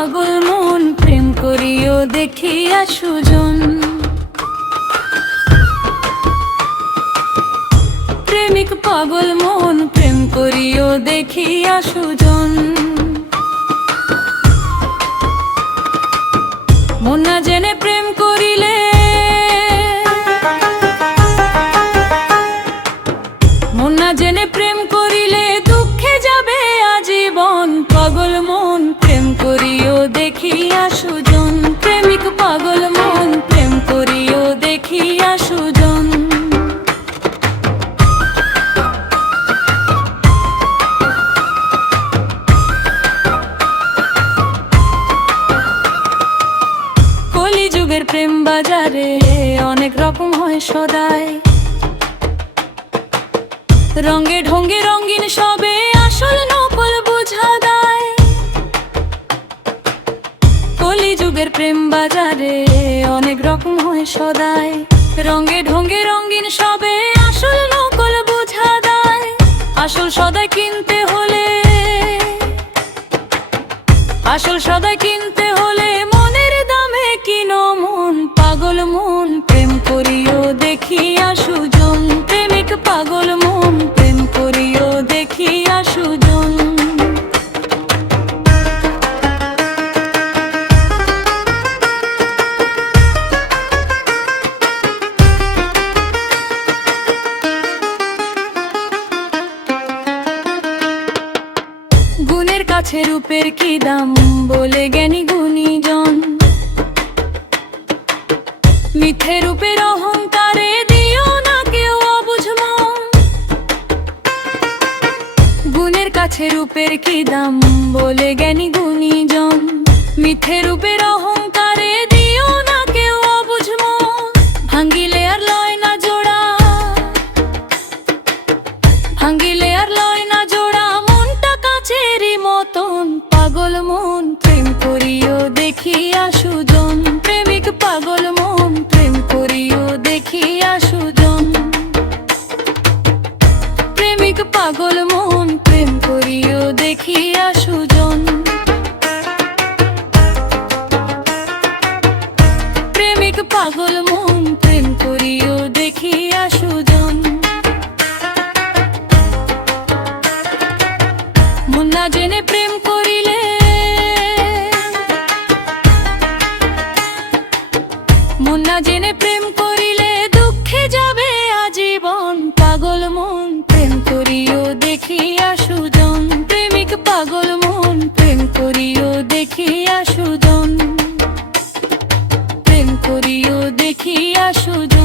পাগল মন প্রেম করিও দেখিয়া সুজন। প্রেমিক পাগল মন প্রেম করিও দেখিয়া সুজন। মন না জেনে প্রেম করিলে, মন না জেনে প্রেম করিলে দুঃখে যাবে আজীবন। পাগল মন প্রেম করিও দেখিয়া সুজন। প্রেমিক পাগল মন প্রেম করিও দেখিয়া সুজন। কলিযুগের প্রেম বাজারে অনেক রকম হয় সদাই। রঙে ঢঙ্গে রঙিন সবে আসল নকল বোঝা দেয়। কলিযুগের প্রেম বাজারে অনেক রকম হয় সদাই। রঙে ঢঙ্গে রঙিন সবে আসল নকল বোঝা দেয়। আসল সদাই কিনতে হলে, আসল সদাই কিনতে হলে মনের দামে কিনো মন। পাগল মন প্রেম করিও দেখিয়া সুজন। প্রেমিক পাগল মন প্রেম করিও দেখিয়া সুজন। গুণের কাছে রূপের কি দাম বলে জ্ঞানী গুণীজন। মিথ্যে রূপের অহংকারে দিও না কেউ অবুঝ মন। গুণের কাছে রূপের কি দাম বলে জ্ঞানী গুণীজন। মিথ্যে রূপের অহংকারে দিও না কেউ অবুঝ মন। ভাঙ্গিলে আর লয় না জোড়া, ভাঙ্গিলে আর লয় না জোড়া মনটা কাচেরই মতন। পাগল মন প্রেম করিও দেখিয়া সুজন। প্রেমিক পাগল মন প্রেম করিও দেখিয়া সুজন। প্রেমিক পাগল মন প্রেম করিও দেখিয়া সুজন। প্রেমিক পাগল মন প্রেম করিও দেখিয়া সুজন। মন না জেনে প্রেম করিলে, মন না জেনে প্রেম করিলে দুঃখে যাবে আজীবন। পাগল মন প্রেম করিও দেখিয়া সুজন। প্রেমিক পাগল মন প্রেম করিও দেখিয়া সুজন। প্রেম করিও দেখিয়া সুজন।